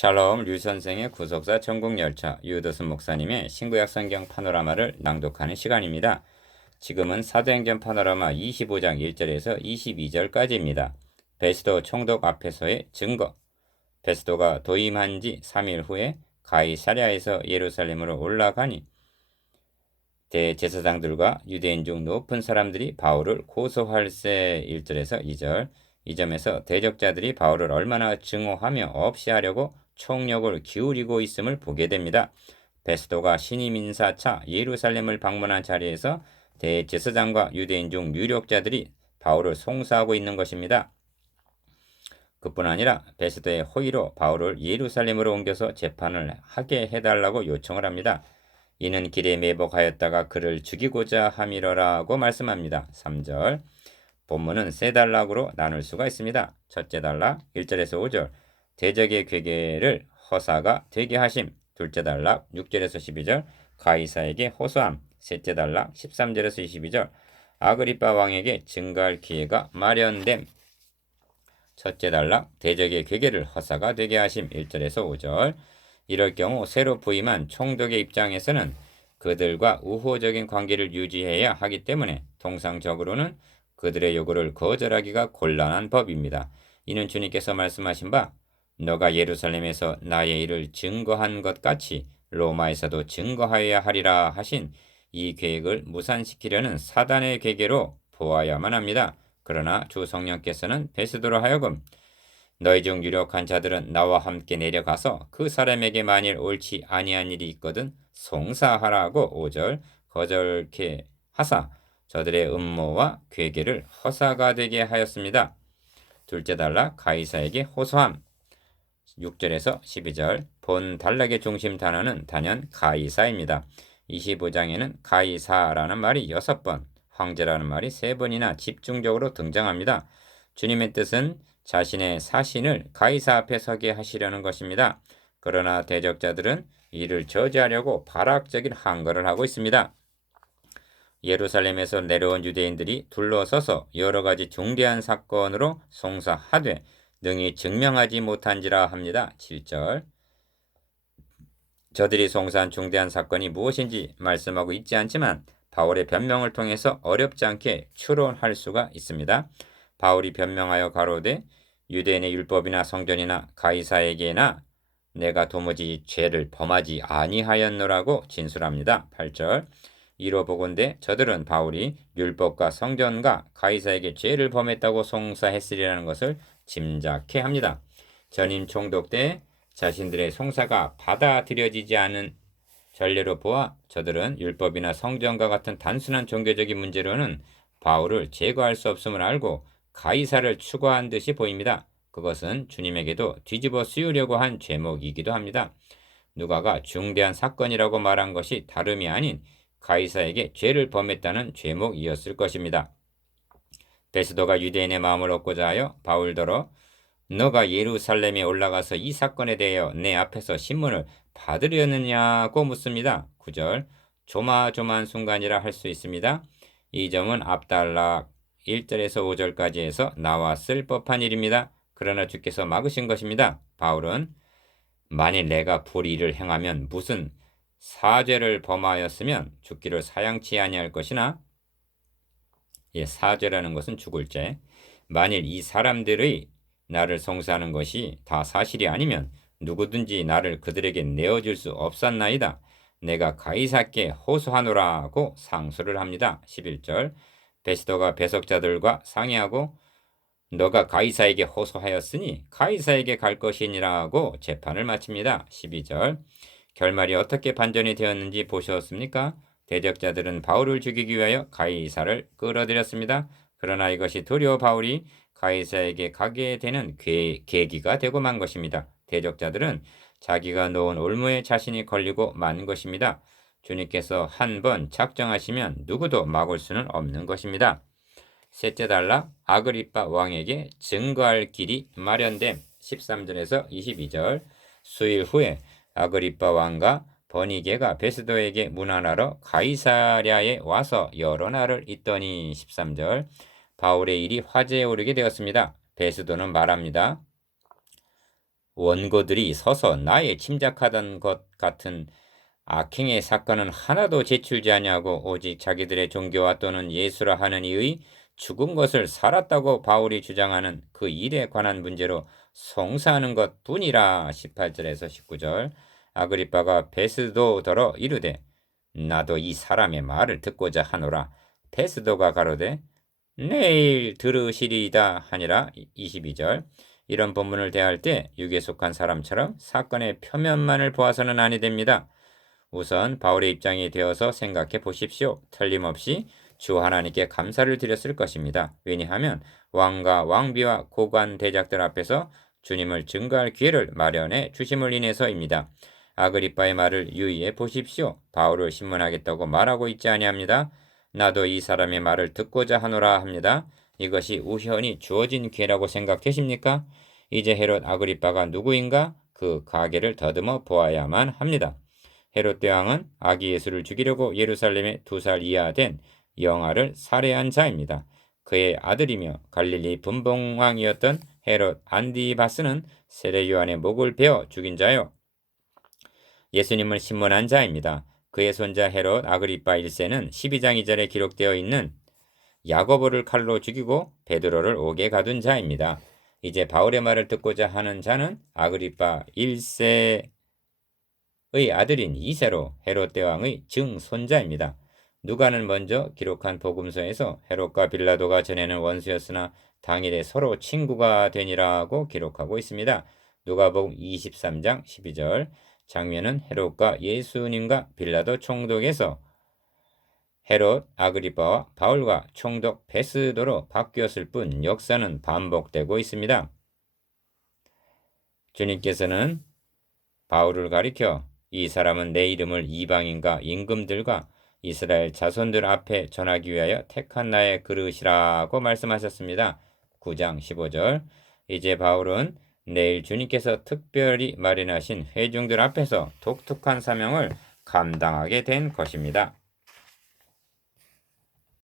샬롬 류선생의 구속사 천국열차 유도순 목사님의 신구약 성경 파노라마를 낭독하는 시간입니다. 지금은 사도행전 파노라마 25장 1절에서 22절까지입니다. 베스도 총독 앞에서의 증거. 베스도가 도임한 지 3일 후에 가이사랴에서 예루살렘으로 올라가니 대제사장들과 유대인 중 높은 사람들이 바울을 고소할세. 1절에서 2절. 이 점에서 대적자들이 바울을 얼마나 증오하며 없이 하려고 총력을 기울이고 있음을 보게 됩니다. 베스도가 신임 인사차 예루살렘을 방문한 자리에서 대제사장과 유대인 중 유력자들이 바울을 송사하고 있는 것입니다. 그뿐 아니라 베스도의 호의로 바울을 예루살렘으로 옮겨서 재판을 하게 해달라고 요청을 합니다. 이는 길에 매복하였다가 그를 죽이고자 함이러라고 말씀합니다. 3절. 본문은 세 단락으로 나눌 수가 있습니다. 첫째 단락 1절에서 5절 대적의 괴계를 허사가 되게 하심. 둘째 단락 6절에서 12절 가이사에게 호소함. 셋째 단락 13절에서 22절 아그리빠 왕에게 증거할 기회가 마련됨. 첫째 단락 대적의 괴계를 허사가 되게 하심. 1절에서 5절 이럴 경우 새로 부임한 총독의 입장에서는 그들과 우호적인 관계를 유지해야 하기 때문에 통상적으로는 그들의 요구를 거절하기가 곤란한 법입니다. 이는 주님께서 말씀하신 바 너가 예루살렘에서 나의 일을 증거한 것 같이 로마에서도 증거하여야 하리라 하신 이 계획을 무산시키려는 사단의 계계로 보아야만 합니다. 그러나 주 성령께서는 베스도로 하여금 너희 중 유력한 자들은 나와 함께 내려가서 그 사람에게 만일 옳지 아니한 일이 있거든 송사하라고 5절 거절케 하사 저들의 음모와 괴계를 허사가 되게 하였습니다. 둘째 단락 가이사에게 호소함. 6절에서 12절 본 단락의 중심 단어는 단연 가이사입니다. 25장에는 가이사라는 말이 6번, 황제라는 말이 3번이나 집중적으로 등장합니다. 주님의 뜻은 자신의 사신을 가이사 앞에 서게 하시려는 것입니다. 그러나 대적자들은 이를 저지하려고 발악적인 항거를 하고 있습니다. 예루살렘에서 내려온 유대인들이 둘러서서 여러 가지 중대한 사건으로 송사하되 능히 증명하지 못한지라 합니다. 7절 저들이 송사한 중대한 사건이 무엇인지 말씀하고 있지 않지만 바울의 변명을 통해서 어렵지 않게 추론할 수가 있습니다. 바울이 변명하여 가로되 유대인의 율법이나 성전이나 가이사에게나 내가 도무지 죄를 범하지 아니하였노라고 진술합니다. 8절 이로 보건대 저들은 바울이 율법과 성전과 가이사에게 죄를 범했다고 송사했으리라는 것을 짐작해 합니다. 전임 총독 때 자신들의 송사가 받아들여지지 않은 전례로 보아 저들은 율법이나 성전과 같은 단순한 종교적인 문제로는 바울을 제거할 수 없음을 알고 가이사를 추구한 듯이 보입니다. 그것은 주님에게도 뒤집어 씌우려고 한 죄목이기도 합니다. 누가가 중대한 사건이라고 말한 것이 다름이 아닌 가이사에게 죄를 범했다는 죄목이었을 것입니다. 베스도가 유대인의 마음을 얻고자 하여 바울더러 너가 예루살렘에 올라가서 이 사건에 대하여 내 앞에서 신문을 받으려느냐고 묻습니다. 9절 조마조마한 순간이라 할 수 있습니다. 이 점은 앞단락 1절에서 5절까지 해서 나왔을 법한 일입니다. 그러나 주께서 막으신 것입니다. 바울은 만일 내가 불의를 행하면 무슨 사죄를 범하였으면 죽기를 사양치 아니할 것이나 사죄라는 것은 죽을 죄. 만일 이 사람들의 나를 송사하는 것이 다 사실이 아니면 누구든지 나를 그들에게 내어줄 수 없었나이다. 내가 가이사께 호소하노라고 상소를 합니다. 11절 베스도가 배석자들과 상의하고 너가 가이사에게 호소하였으니 가이사에게 갈 것이니라고 재판을 마칩니다. 12절 결말이 어떻게 반전이 되었는지 보셨습니까? 대적자들은 바울을 죽이기 위하여 가이사를 끌어들였습니다. 그러나 이것이 도리어 바울이 가이사에게 가게 되는 계기가 되고 만 것입니다. 대적자들은 자기가 놓은 올무에 자신이 걸리고 만 것입니다. 주님께서 한 번 작정하시면 누구도 막을 수는 없는 것입니다. 셋째 단락 아그리빠 왕에게 증거할 길이 마련됨. 13절에서 22절 수일 후에 아그리빠 왕과 버니게가 베스도에게 문안하러 가이사랴에 와서 여러 날을 있더니 13절 바울의 일이 화제에 오르게 되었습니다. 베스도는 말합니다. 원고들이 서서 나에 침략하던 것 같은 악행의 사건은 하나도 제출지 아니하고 오직 자기들의 종교와 또는 예수라 하는 이의 죽은 것을 살았다고 바울이 주장하는 그 일에 관한 문제로 송사하는 것뿐이라. 18절에서 19절. 아그리빠가 베스도더러 이르되 나도 이 사람의 말을 듣고자 하노라. 베스도가 가로되 내일 들으시리이다 하니라. 22절. 이런 본문을 대할 때 육에 속한 사람처럼 사건의 표면만을 보아서는 아니 됩니다. 우선 바울의 입장이 되어서 생각해 보십시오. 틀림없이 주 하나님께 감사를 드렸을 것입니다. 왜냐하면 왕과 왕비와 고관 대작들 앞에서 주님을 증거할 기회를 마련해 주심을 인해서입니다. 아그리빠의 말을 유의해 보십시오. 바울을 신문하겠다고 말하고 있지 아니합니다. 나도 이 사람의 말을 듣고자 하노라 합니다. 이것이 우연히 주어진 기회라고 생각하십니까? 이제 헤롯 아그리빠가 누구인가? 그 가계를 더듬어 보아야만 합니다. 헤롯 대왕은 아기 예수를 죽이려고 예루살렘에 2살 이하 된 영아를 살해한 자입니다. 그의 아들이며 갈릴리 분봉왕이었던 헤롯 안디바스는 세례 요한의 목을 베어 죽인 자요. 예수님을 신문한 자입니다. 그의 손자 헤롯 아그리빠 1세는 12장 2절에 기록되어 있는 야고보를 칼로 죽이고 베드로를 옥에 가둔 자입니다. 이제 바울의 말을 듣고자 하는 자는 아그리빠 1세의 아들인 2세로 헤롯 대왕의 증손자입니다. 누가는 먼저 기록한 복음서에서 헤롯과 빌라도가 전에는 원수였으나 당일에 서로 친구가 되니라고 기록하고 있습니다. 누가복음 23장 12절. 장면은 헤롯과 예수님과 빌라도 총독에서 헤롯 아그리빠와 바울과 총독 베스도로 바뀌었을 뿐 역사는 반복되고 있습니다. 주님께서는 바울을 가리켜 이 사람은 내 이름을 이방인과 임금들과 이스라엘 자손들 앞에 전하기 위하여 택한 나의 그릇이라고 말씀하셨습니다. 9장 15절. 이제 바울은 내일 주님께서 특별히 마련하신 회중들 앞에서 독특한 사명을 감당하게 된 것입니다.